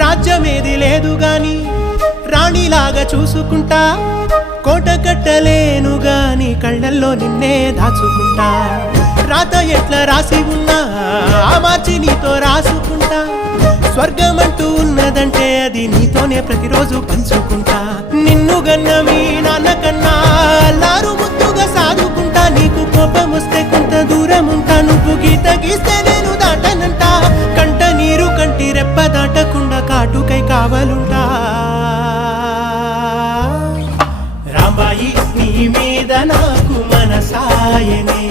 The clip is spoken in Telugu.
రాజ్యమేది లేదు గాని రాణిలాగా చూసుకుంటా, కోట కట్టలేను గాని కళ్ళల్లో నిన్నే దాచుకుంటా. రాత ఎట్లా రాసి ఉన్నా ఆ మార్చి నీతో రాసుకుంటా. స్వర్గమంటూ ఉన్నదంటే అది నీతోనే ప్రతిరోజు పంచుకుంటా. నిన్ను గన్న మీ నాన్న కన్నా అల్లారు ముద్దుగా సాదుకుంటా. నీకు కోపం వస్తే కొంత దూరం ఉంటా, నువ్వు గీత గీస్తే నేను దాటనంటా. కంట నీరు కంటి రెప్ప దాటకుండా కాటుకై కావలుంటా. రాంబాయి నీ మీద నాకు మనసాయనే.